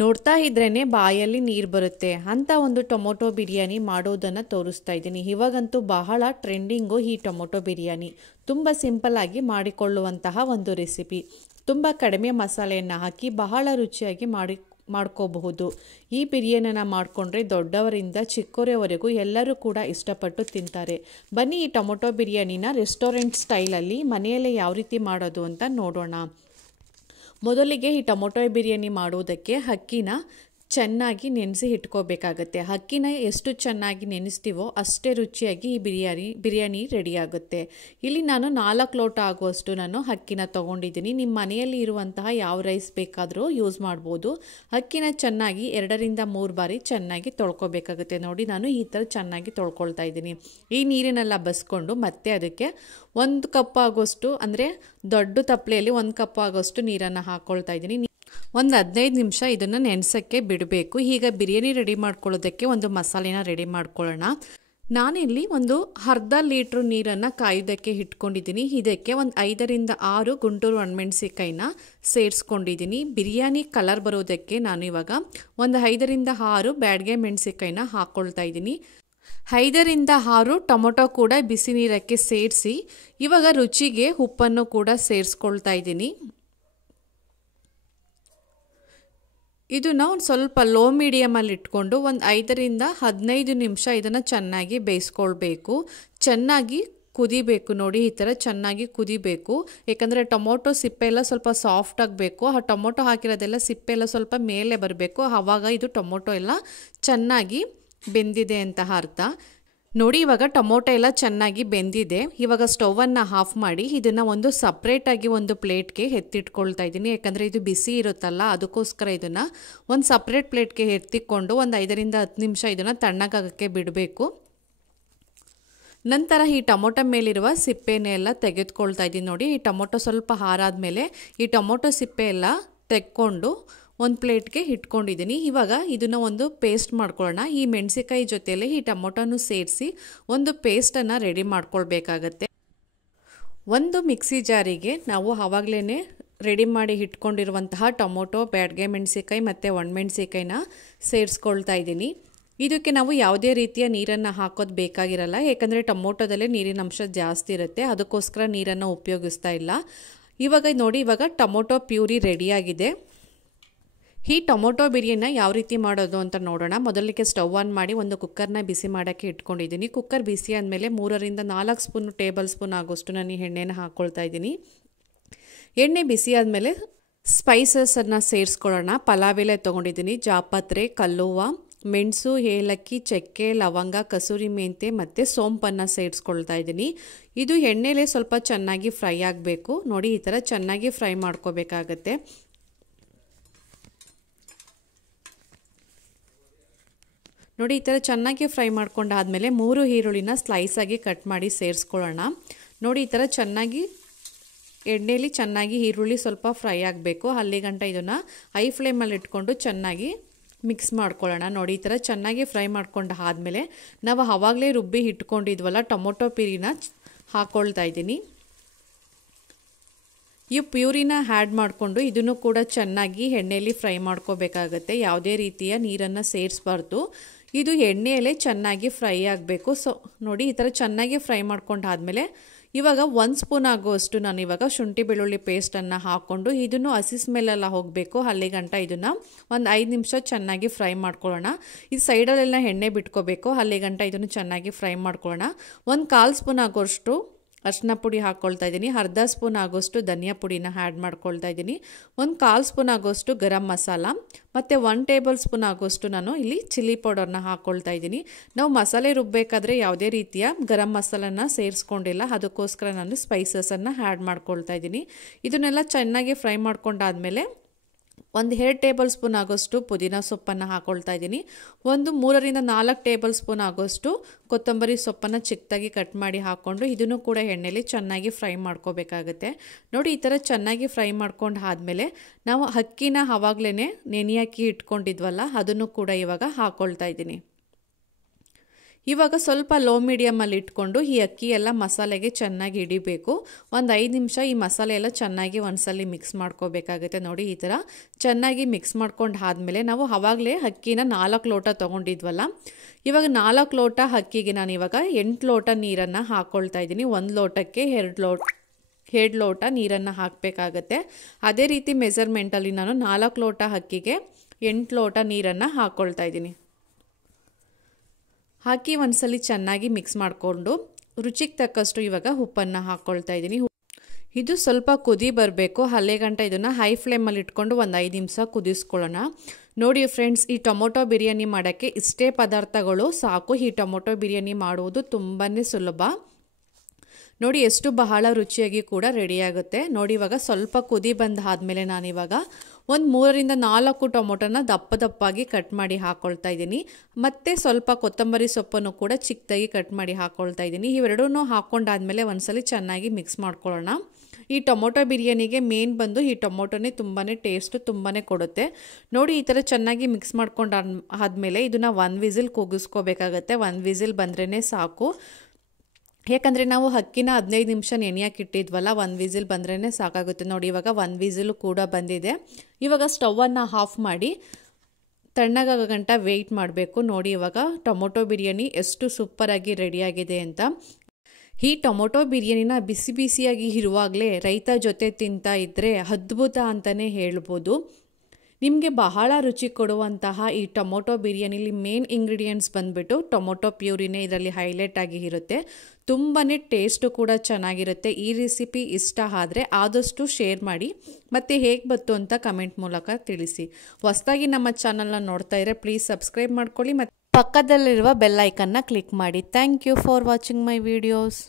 ನೋಡ್ತಾ ಇದ್ರೇನೆ ಬಾಯಲ್ಲಿ ನೀರು ಬರುತ್ತೆ ಅಂತ ಒಂದು ಟೊಮೊಟೊ ಬಿರಿಯಾನಿ ಮಾಡೋದನ್ನು ತೋರಿಸ್ತಾ ಇದ್ದೀನಿ. ಇವಾಗಂತೂ ಬಹಳ ಟ್ರೆಂಡಿಂಗು ಈ ಟೊಮೊಟೊ ಬಿರಿಯಾನಿ. ತುಂಬ ಸಿಂಪಲ್ ಆಗಿ ಮಾಡಿಕೊಳ್ಳುವಂತಹ ಒಂದು ರೆಸಿಪಿ. ತುಂಬ ಕಡಿಮೆ ಮಸಾಲೆಯನ್ನು ಹಾಕಿ ಬಹಳ ರುಚಿಯಾಗಿ ಮಾಡ್ಕೋಬಹುದು. ಈ ಬಿರಿಯಾನಿನ ಮಾಡಿಕೊಂಡ್ರೆ ದೊಡ್ಡವರಿಂದ ಚಿಕ್ಕವರವರೆಗೂ ಎಲ್ಲರೂ ಕೂಡ ಇಷ್ಟಪಟ್ಟು ತಿಂತಾರೆ. ಬನ್ನಿ ಈ ಟೊಮೊಟೊ ಬಿರಿಯಾನಿನ ರೆಸ್ಟೋರೆಂಟ್ ಸ್ಟೈಲಲ್ಲಿ ಮನೆಯಲ್ಲೇ ಯಾವ ರೀತಿ ಮಾಡೋದು ಅಂತ ನೋಡೋಣ. ಮೊದಲಿಗೆ ಈ ಟೊಮೊಟೊ ಬಿರಿಯಾನಿ ಮಾಡುವುದಕ್ಕೆ ಅಕ್ಕಿನ ಚೆನ್ನಾಗಿ ನೆನೆಸಿ ಇಟ್ಕೋಬೇಕಾಗತ್ತೆ. ಅಕ್ಕಿನ ಎಷ್ಟು ಚೆನ್ನಾಗಿ ನೆನೆಸ್ತೀವೋ ಅಷ್ಟೇ ರುಚಿಯಾಗಿ ಈ ಬಿರಿಯಾನಿ ರೆಡಿ ಆಗುತ್ತೆ. ಇಲ್ಲಿ ನಾನು 4 ಲೋಟ ಆಗುವಷ್ಟು ನಾನು ಅಕ್ಕಿನ ತೊಗೊಂಡಿದ್ದೀನಿ. ನಿಮ್ಮ ಮನೆಯಲ್ಲಿ ಇರುವಂತಹ ಯಾವ ರೈಸ್ ಬೇಕಾದರೂ ಯೂಸ್ ಮಾಡ್ಬೋದು. ಅಕ್ಕಿನ ಚೆನ್ನಾಗಿ 2 ರಿಂದ 3 ಬಾರಿ ಚೆನ್ನಾಗಿ ತೊಳ್ಕೊಬೇಕಾಗುತ್ತೆ. ನೋಡಿ, ನಾನು ಈ ಥರ ಚೆನ್ನಾಗಿ ತೊಳ್ಕೊಳ್ತಾ ಇದ್ದೀನಿ. ಈ ನೀರನ್ನೆಲ್ಲ ಬಸ್ಕೊಂಡು ಮತ್ತೆ ಅದಕ್ಕೆ 1 ಕಪ್ ಆಗೋಷ್ಟು, ಅಂದರೆ ದೊಡ್ಡ ತಪ್ಪಲೆಯಲ್ಲಿ 1 ಕಪ್ ಆಗೋಷ್ಟು ನೀರನ್ನು ಹಾಕ್ಕೊಳ್ತಾ ಇದ್ದೀನಿ. ಒಂದು 15 ನಿಮಿಷ ಇದನ್ನು ನೆನೆಸೋಕ್ಕೆ ಬಿಡಬೇಕು. ಈಗ ಬಿರಿಯಾನಿ ರೆಡಿ ಮಾಡ್ಕೊಳ್ಳೋದಕ್ಕೆ ಒಂದು ಮಸಾಲೆನ ರೆಡಿ ಮಾಡ್ಕೊಳ್ಳೋಣ. ನಾನಿಲ್ಲಿ ಒಂದು ಅರ್ಧ ಲೀಟ್ರ್ ನೀರನ್ನು ಕಾಯೋದಕ್ಕೆ ಇಟ್ಕೊಂಡಿದ್ದೀನಿ. ಇದಕ್ಕೆ ಒಂದು 5 ರಿಂದ 6 ಗುಂಟೂರು ಒಣಮೆಣಸಿಕಾಯಿನ ಸೇರಿಸ್ಕೊಂಡಿದ್ದೀನಿ. ಬಿರಿಯಾನಿ ಕಲರ್ ಬರೋದಕ್ಕೆ ನಾನು ಇವಾಗ ಒಂದು 5 ರಿಂದ 6 ಬ್ಯಾಡಗೆ ಮೆಣಸಿಕಾಯಿನ ಹಾಕ್ಕೊಳ್ತಾ ಇದ್ದೀನಿ. 5 ರಿಂದ 6 ಟೊಮೊಟೊ ಕೂಡ ಬಿಸಿ ನೀರಕ್ಕೆ ಸೇರಿಸಿ ಇವಾಗ ರುಚಿಗೆ ಉಪ್ಪನ್ನು ಕೂಡ ಸೇರಿಸ್ಕೊಳ್ತಾ ಇದ್ದೀನಿ. ಇದನ್ನು ಒಂದು ಸ್ವಲ್ಪ ಲೋ ಮೀಡಿಯಮಲ್ಲಿ ಇಟ್ಕೊಂಡು ಒಂದು 5 ರಿಂದ 15 ನಿಮಿಷ ಇದನ್ನು ಚೆನ್ನಾಗಿ ಬೇಯಿಸ್ಕೊಳ್ಬೇಕು. ಚೆನ್ನಾಗಿ ಕುದಿಬೇಕು. ನೋಡಿ, ಈ ಥರ ಚೆನ್ನಾಗಿ ಕುದಿಬೇಕು. ಯಾಕಂದರೆ ಟೊಮೊಟೊ ಸಿಪ್ಪೆ ಎಲ್ಲ ಸ್ವಲ್ಪ ಸಾಫ್ಟ್ ಆಗಬೇಕು. ಆ ಟೊಮೊಟೊ ಹಾಕಿರೋದೆಲ್ಲ ಸಿಪ್ಪೆ ಎಲ್ಲ ಸ್ವಲ್ಪ ಮೇಲೆ ಬರಬೇಕು. ಆವಾಗ ಇದು ಟೊಮೊಟೊ ಎಲ್ಲ ಚೆನ್ನಾಗಿ ಬೆಂದಿದೆ ಅಂತ ಅರ್ಥ. ನೋಡಿ, ಇವಾಗ ಟೊಮೊಟೊ ಎಲ್ಲ ಚೆನ್ನಾಗಿ ಬೆಂದಿದೆ. ಇವಾಗ ಸ್ಟವನ್ನು ಆಫ್ ಮಾಡಿ ಇದನ್ನು ಒಂದು ಸಪ್ರೇಟಾಗಿ ಒಂದು ಪ್ಲೇಟ್ಗೆ ಎತ್ತಿಟ್ಕೊಳ್ತಾ ಇದ್ದೀನಿ. ಯಾಕಂದರೆ ಇದು ಬಿಸಿ ಇರುತ್ತಲ್ಲ, ಅದಕ್ಕೋಸ್ಕರ ಇದನ್ನು ಒಂದು ಸಪ್ರೇಟ್ ಪ್ಲೇಟ್ಗೆ ಎತ್ತಿಕೊಂಡು ಒಂದು 5 ರಿಂದ 10 ನಿಮಿಷ ಇದನ್ನು ತಣ್ಣಗಾಗೋಕ್ಕೆ ಬಿಡಬೇಕು. ನಂತರ ಈ ಟೊಮೊಟೊ ಮೇಲಿರುವ ಸಿಪ್ಪೆನೆಲ್ಲ ತೆಗೆದುಕೊಳ್ತಾ ಇದ್ದೀನಿ. ನೋಡಿ, ಈ ಟೊಮೊಟೊ ಸ್ವಲ್ಪ ಆರಾದಮೇಲೆ ಈ ಟೊಮೊಟೊ ಸಿಪ್ಪೆ ಎಲ್ಲ ತೆಕ್ಕೊಂಡು ಒಂದು ಪ್ಲೇಟ್ಗೆ ಇಟ್ಕೊಂಡಿದ್ದೀನಿ. ಇವಾಗ ಇದನ್ನು ಒಂದು ಪೇಸ್ಟ್ ಮಾಡ್ಕೊಳ್ಳೋಣ. ಈ ಮೆಣಸಿಕಾಯಿ ಜೊತೆಯಲ್ಲಿ ಈ ಟೊಮೊಟೊನು ಸೇರಿಸಿ ಒಂದು ಪೇಸ್ಟನ್ನು ರೆಡಿ ಮಾಡ್ಕೊಳ್ಬೇಕಾಗತ್ತೆ. ಒಂದು ಮಿಕ್ಸಿ ಜಾರಿಗೆ ನಾವು ಆವಾಗಲೇ ರೆಡಿ ಮಾಡಿ ಇಟ್ಕೊಂಡಿರುವಂತಹ ಟೊಮೊಟೊ, ಬ್ಯಾಡಗೆ ಮೆಣಸಿಕಾಯಿ ಮತ್ತು ಒಣಮೆಣಸಿಕಾಯಿನ ಸೇರಿಸ್ಕೊಳ್ತಾ ಇದ್ದೀನಿ. ಇದಕ್ಕೆ ನಾವು ಯಾವುದೇ ರೀತಿಯ ನೀರನ್ನು ಹಾಕೋದು ಬೇಕಾಗಿರಲ್ಲ. ಯಾಕಂದರೆ ಟೊಮೊಟೊದಲ್ಲೇ ನೀರಿನ ಅಂಶ ಜಾಸ್ತಿ ಇರುತ್ತೆ, ಅದಕ್ಕೋಸ್ಕರ ನೀರನ್ನು ಉಪಯೋಗಿಸ್ತಾ ಇಲ್ಲ. ಇವಾಗ ನೋಡಿ, ಇವಾಗ ಟೊಮೊಟೊ ಪ್ಯೂರಿ ರೆಡಿಯಾಗಿದೆ. ಈ ಟೊಮೊಟೊ ಬಿರಿಯಾನಿನ ಯಾವ ರೀತಿ ಮಾಡೋದು ಅಂತ ನೋಡೋಣ. ಮೊದಲಿಗೆ ಸ್ಟವ್ ಆನ್ ಮಾಡಿ ಒಂದು ಕುಕ್ಕರ್ನ ಬಿಸಿ ಮಾಡೋಕ್ಕೆ ಇಟ್ಕೊಂಡಿದ್ದೀನಿ. ಕುಕ್ಕರ್ ಬಿಸಿ ಆದಮೇಲೆ 3 ರಿಂದ 4 ಟೇಬಲ್ ಸ್ಪೂನ್ ಆಗೋಷ್ಟು ನಾನು ಎಣ್ಣೆನ ಹಾಕ್ಕೊಳ್ತಾ ಇದ್ದೀನಿ. ಎಣ್ಣೆ ಬಿಸಿ ಆದಮೇಲೆ ಸ್ಪೈಸಸನ್ನು ಸೇರಿಸ್ಕೊಳ್ಳೋಣ. ಪಲಾವ್ ಎಲೆ ತೊಗೊಂಡಿದ್ದೀನಿ, ಜಾಪತ್ರೆ, ಕಲ್ಲುವ್ವ, ಮೆಣಸು, ಏಲಕ್ಕಿ, ಚಕ್ಕೆ, ಲವಂಗ, ಕಸೂರಿ ಮೆಂತೆ ಮತ್ತು ಸೋಂಪನ್ನು ಸೇರಿಸ್ಕೊಳ್ತಾ ಇದ್ದೀನಿ. ಇದು ಎಣ್ಣೆಲೇ ಸ್ವಲ್ಪ ಚೆನ್ನಾಗಿ ಫ್ರೈ ಆಗಬೇಕು. ನೋಡಿ, ಈ ಥರ ಚೆನ್ನಾಗಿ ಫ್ರೈ ಮಾಡ್ಕೋಬೇಕಾಗತ್ತೆ. ನೋಡಿ, ಈ ಥರ ಚೆನ್ನಾಗಿ ಫ್ರೈ ಮಾಡ್ಕೊಂಡಾದಮೇಲೆ 3 ಈರುಳ್ಳಿನ ಸ್ಲೈಸಾಗಿ ಕಟ್ ಮಾಡಿ ಸೇರಿಸ್ಕೊಳ್ಳೋಣ. ನೋಡಿ, ಈ ಥರ ಚೆನ್ನಾಗಿ ಎಣ್ಣೆಯಲ್ಲಿ ಚೆನ್ನಾಗಿ ಈರುಳ್ಳಿ ಸ್ವಲ್ಪ ಫ್ರೈ ಆಗಬೇಕು. ಅಲ್ಲಿಗಂಟ ಇದನ್ನು ಹೈ ಫ್ಲೇಮಲ್ಲಿ ಇಟ್ಕೊಂಡು ಚೆನ್ನಾಗಿ ಮಿಕ್ಸ್ ಮಾಡ್ಕೊಳ್ಳೋಣ. ನೋಡಿ, ಈ ಥರ ಚೆನ್ನಾಗಿ ಫ್ರೈ ಮಾಡ್ಕೊಂಡು ಆದಮೇಲೆ ನಾವು ಆವಾಗಲೇ ರುಬ್ಬಿ ಇಟ್ಕೊಂಡಿದ್ವಲ್ಲ ಟೊಮೊಟೊ ಪ್ಯೂರಿನ ಹಾಕ್ಕೊಳ್ತಾ ಇದ್ದೀನಿ. ಈ ಪ್ಯೂರಿನ ಆ್ಯಡ್ ಮಾಡಿಕೊಂಡು ಇದನ್ನು ಕೂಡ ಚೆನ್ನಾಗಿ ಎಣ್ಣೆಯಲ್ಲಿ ಫ್ರೈ ಮಾಡ್ಕೋಬೇಕಾಗತ್ತೆ. ಯಾವುದೇ ರೀತಿಯ ನೀರನ್ನು ಸೇರಿಸಬಾರ್ದು. ಇದು ಎಣ್ಣೆಯಲ್ಲೇ ಚೆನ್ನಾಗಿ ಫ್ರೈ ಆಗಬೇಕು. ಸೊ ನೋಡಿ, ಈ ಥರ ಚೆನ್ನಾಗಿ ಫ್ರೈ ಮಾಡ್ಕೊಂಡಾದಮೇಲೆ ಇವಾಗ 1 ಸ್ಪೂನ್ ಆಗುವಷ್ಟು ನಾನು ಇವಾಗ ಶುಂಠಿ ಬೆಳ್ಳುಳ್ಳಿ ಪೇಸ್ಟನ್ನು ಹಾಕ್ಕೊಂಡು ಇದನ್ನು ಹಸಿ ಸ್ಮೆಲ್ಲೆಲ್ಲ ಹೋಗಬೇಕು. ಅಲ್ಲಿಗಂಟ ಇದನ್ನು ಒಂದು 5 ನಿಮಿಷ ಚೆನ್ನಾಗಿ ಫ್ರೈ ಮಾಡ್ಕೊಳ್ಳೋಣ. ಇದು ಸೈಡಲ್ಲೆಲ್ಲ ಎಣ್ಣೆ ಬಿಟ್ಕೋಬೇಕು. ಅಲ್ಲಿಗಂಟ ಇದನ್ನು ಚೆನ್ನಾಗಿ ಫ್ರೈ ಮಾಡ್ಕೊಳ್ಳೋಣ. ಒಂದು 1/4 ಸ್ಪೂನ್ ಆಗೋಷ್ಟು ಅರಿಶಿನ ಪುಡಿ ಹಾಕ್ಕೊಳ್ತಾ ಇದ್ದೀನಿ. ಅರ್ಧ ಸ್ಪೂನ್ ಆಗೋಷ್ಟು ಧನಿಯಾ ಪುಡಿನ ಆ್ಯಡ್ ಮಾಡ್ಕೊಳ್ತಾ ಇದ್ದೀನಿ. ಒಂದು 1/4 ಸ್ಪೂನ್ ಆಗೋಷ್ಟು ಗರಂ ಮಸಾಲ ಮತ್ತು 1 ಟೇಬಲ್ ಸ್ಪೂನ್ ಆಗೋಷ್ಟು ನಾನು ಇಲ್ಲಿ ಚಿಲ್ಲಿ ಪೌಡರ್ನ ಹಾಕ್ಕೊಳ್ತಾ ಇದ್ದೀನಿ. ನಾವು ಮಸಾಲೆ ರುಬ್ಬಬೇಕಾದ್ರೆ ಯಾವುದೇ ರೀತಿಯ ಗರಂ ಮಸಾಲನ ಸೇರಿಸ್ಕೊಂಡಿಲ್ಲ, ಅದಕ್ಕೋಸ್ಕರ ನಾನು ಸ್ಪೈಸಸನ್ನು ಆ್ಯಡ್ ಮಾಡ್ಕೊಳ್ತಾ ಇದ್ದೀನಿ. ಇದನ್ನೆಲ್ಲ ಚೆನ್ನಾಗಿ ಫ್ರೈ ಮಾಡ್ಕೊಂಡಾದಮೇಲೆ ಒಂದು 2 ಟೇಬಲ್ ಸ್ಪೂನ್ ಆಗೋಷ್ಟು ಪುದೀನ ಸೊಪ್ಪನ್ನು ಹಾಕ್ಕೊಳ್ತಾ ಇದ್ದೀನಿ. ಒಂದು 3 ರಿಂದ 4 ಟೇಬಲ್ ಸ್ಪೂನ್ ಆಗೋಷ್ಟು ಕೊತ್ತಂಬರಿ ಸೊಪ್ಪನ್ನು ಚಿಕ್ಕದಾಗಿ ಕಟ್ ಮಾಡಿ ಹಾಕ್ಕೊಂಡು ಇದನ್ನು ಕೂಡ ಎಣ್ಣೆಯಲ್ಲಿ ಚೆನ್ನಾಗಿ ಫ್ರೈ ಮಾಡ್ಕೋಬೇಕಾಗುತ್ತೆ. ನೋಡಿ, ಈ ಥರ ಚೆನ್ನಾಗಿ ಫ್ರೈ ಮಾಡ್ಕೊಂಡು ಆದಮೇಲೆ ನಾವು ಅಕ್ಕಿನ ಆವಾಗಲೇ ನೆನೆಯಾಕಿ ಇಟ್ಕೊಂಡಿದ್ವಲ್ಲ, ಅದನ್ನು ಕೂಡ ಇವಾಗ ಹಾಕ್ಕೊಳ್ತಾ ಇದ್ದೀನಿ. ಇವಾಗ ಸ್ವಲ್ಪ ಲೋ ಮೀಡಿಯಮಲ್ಲಿ ಇಟ್ಕೊಂಡು ಈ ಅಕ್ಕಿ ಎಲ್ಲ ಮಸಾಲೆಗೆ ಚೆನ್ನಾಗಿ ಹಿಡಿಬೇಕು. ಒಂದು 5 ನಿಮಿಷ ಈ ಮಸಾಲೆ ಎಲ್ಲ ಚೆನ್ನಾಗಿ ಒಂದ್ಸಲಿ ಮಿಕ್ಸ್ ಮಾಡ್ಕೋಬೇಕಾಗುತ್ತೆ. ನೋಡಿ ಈ ಥರ ಚೆನ್ನಾಗಿ ಮಿಕ್ಸ್ ಮಾಡ್ಕೊಂಡು ಆದಮೇಲೆ ನಾವು ಆವಾಗಲೇ ಅಕ್ಕಿನ 4 ಲೋಟ ತೊಗೊಂಡಿದ್ವಲ್ಲ, ಇವಾಗ 4 ಲೋಟ ಅಕ್ಕಿಗೆ ನಾನು ಇವಾಗ 8 ಲೋಟ ನೀರನ್ನು ಹಾಕ್ಕೊಳ್ತಾ ಇದ್ದೀನಿ. 1 ಲೋಟಕ್ಕೆ 2 ಲೋಟ ನೀರನ್ನು ಹಾಕಬೇಕಾಗತ್ತೆ. ಅದೇ ರೀತಿ ಮೆಜರ್ಮೆಂಟಲ್ಲಿ ನಾನು 4 ಲೋಟ ಅಕ್ಕಿಗೆ 8 ಲೋಟ ನೀರನ್ನು ಹಾಕ್ಕೊಳ್ತಾ ಇದ್ದೀನಿ. ಹಾಕಿ ಒಂದ್ಸಲಿ ಚೆನ್ನಾಗಿ ಮಿಕ್ಸ್ ಮಾಡಿಕೊಂಡು ರುಚಿಗೆ ತಕ್ಕಷ್ಟು ಇವಾಗ ಉಪ್ಪನ್ನು ಹಾಕ್ಕೊಳ್ತಾ ಇದ್ದೀನಿ. ಇದು ಸ್ವಲ್ಪ ಕುದಿ ಬರಬೇಕು. ಅಲ್ಲೇ ಗಂಟ ಇದನ್ನು ಹೈ ಫ್ಲೇಮಲ್ಲಿ ಇಟ್ಕೊಂಡು ಒಂದು 5 ನಿಮಿಷ ಕುದಿಸ್ಕೊಳ್ಳೋಣ. ನೋಡಿ ಫ್ರೆಂಡ್ಸ್, ಈ ಟೊಮೊಟೊ ಬಿರಿಯಾನಿ ಮಾಡೋಕ್ಕೆ ಇಷ್ಟೇ ಪದಾರ್ಥಗಳು ಸಾಕು. ಈ ಟೊಮೊಟೊ ಬಿರಿಯಾನಿ ಮಾಡುವುದು ತುಂಬಾ ಸುಲಭ. ನೋಡಿ ಎಷ್ಟು ಬಹಳ ರುಚಿಯಾಗಿ ಕೂಡ ರೆಡಿಯಾಗುತ್ತೆ. ನೋಡಿ ಇವಾಗ ಸ್ವಲ್ಪ ಕುದಿ ಬಂದಾದಮೇಲೆ ನಾನಿವಾಗ ಒಂದು 3ರಿಂದ 4 ಟೊಮೊಟೊನ ದಪ್ಪಾಗಿ ಕಟ್ ಮಾಡಿ ಹಾಕ್ಕೊಳ್ತಾ ಇದ್ದೀನಿ. ಮತ್ತು ಸ್ವಲ್ಪ ಕೊತ್ತಂಬರಿ ಸೊಪ್ಪನ್ನು ಕೂಡ ಚಿಕ್ಕದಾಗಿ ಕಟ್ ಮಾಡಿ ಹಾಕ್ಕೊಳ್ತಾ ಇದ್ದೀನಿ. ಇವೆರಡೂ ಹಾಕ್ಕೊಂಡಾದ್ಮೇಲೆ ಒಂದ್ಸಲಿ ಚೆನ್ನಾಗಿ ಮಿಕ್ಸ್ ಮಾಡ್ಕೊಳ್ಳೋಣ. ಈ ಟೊಮೊಟೊ ಬಿರಿಯಾನಿಗೆ ಮೇನ್ ಬಂದು ಈ ಟೊಮೊಟೊನೇ ತುಂಬಾ ಟೇಸ್ಟು ತುಂಬಾ ಕೊಡುತ್ತೆ. ನೋಡಿ ಈ ಥರ ಚೆನ್ನಾಗಿ ಮಿಕ್ಸ್ ಮಾಡ್ಕೊಂಡು ಆದಮೇಲೆ ಇದನ್ನು 1 ವಿಸಿಲ್ ಕೂಗಿಸ್ಕೋಬೇಕಾಗತ್ತೆ. 1 ವಿಸಿಲ್ ಬಂದ್ರೇ ಸಾಕು. ಯಾಕಂದರೆ ನಾವು ಅಕ್ಕಿನ 15 ನಿಮಿಷ ನೆನೆಯಕ್ಕೆ ಇಟ್ಟಿದ್ವಲ್ಲ, 1 ವಿಸಿಲ್ ಬಂದ್ರೇ ಸಾಕಾಗುತ್ತೆ. ನೋಡಿ ಇವಾಗ 1 ವಿಸಿಲು ಕೂಡ ಬಂದಿದೆ. ಇವಾಗ ಸ್ಟವನ್ನು ಆಫ್ ಮಾಡಿ ತಣ್ಣಗಾಗೋ ಗಂಟ ವೆಯ್ಟ್ ಮಾಡಬೇಕು. ನೋಡಿ ಇವಾಗ ಟೊಮೊಟೊ ಬಿರಿಯಾನಿ ಎಷ್ಟು ಸೂಪರಾಗಿ ರೆಡಿಯಾಗಿದೆ ಅಂತ. ಈ ಟೊಮೊಟೊ ಬಿರಿಯಾನಿನ ಬಿಸಿ ಬಿಸಿಯಾಗಿ ಇರುವಾಗಲೇ ರೈತ ಜೊತೆ ತಿಂತಾ ಇದ್ದರೆ ಅದ್ಭುತ ಅಂತಲೇ ಹೇಳ್ಬೋದು. ನಿಮಗೆ ಬಹಳ ರುಚಿ ಕೊಡುವಂತಹ ಈ ಟೊಮೊಟೊ ಬಿರಿಯಾನಿಲಿ ಮೇನ್ ಇಂಗ್ರೀಡಿಯೆಂಟ್ಸ್ ಬಂದುಬಿಟ್ಟು ಟೊಮೊಟೊ ಪ್ಯೂರಿನೇ ಇದರಲ್ಲಿ ಹೈಲೈಟ್ ಆಗಿ ಇರುತ್ತೆ. ತುಂಬಾ ಟೇಸ್ಟು ಕೂಡ ಚೆನ್ನಾಗಿರುತ್ತೆ. ಈ ರೆಸಿಪಿ ಇಷ್ಟ ಆದರೆ ಆದಷ್ಟು ಶೇರ್ ಮಾಡಿ ಮತ್ತು ಹೇಗೆ ಬಂತು ಅಂತ ಕಮೆಂಟ್ ಮೂಲಕ ತಿಳಿಸಿ. ಹೊಸದಾಗಿ ನಮ್ಮ ಚಾನಲ್ನ ನೋಡ್ತಾ ಇದ್ದರೆ ಪ್ಲೀಸ್ ಸಬ್ಸ್ಕ್ರೈಬ್ ಮಾಡ್ಕೊಳ್ಳಿ ಮತ್ತು ಪಕ್ಕದಲ್ಲಿರುವ ಬೆಲ್ ಐಕನ್ನ ಕ್ಲಿಕ್ ಮಾಡಿ. Thank you for watching my videos.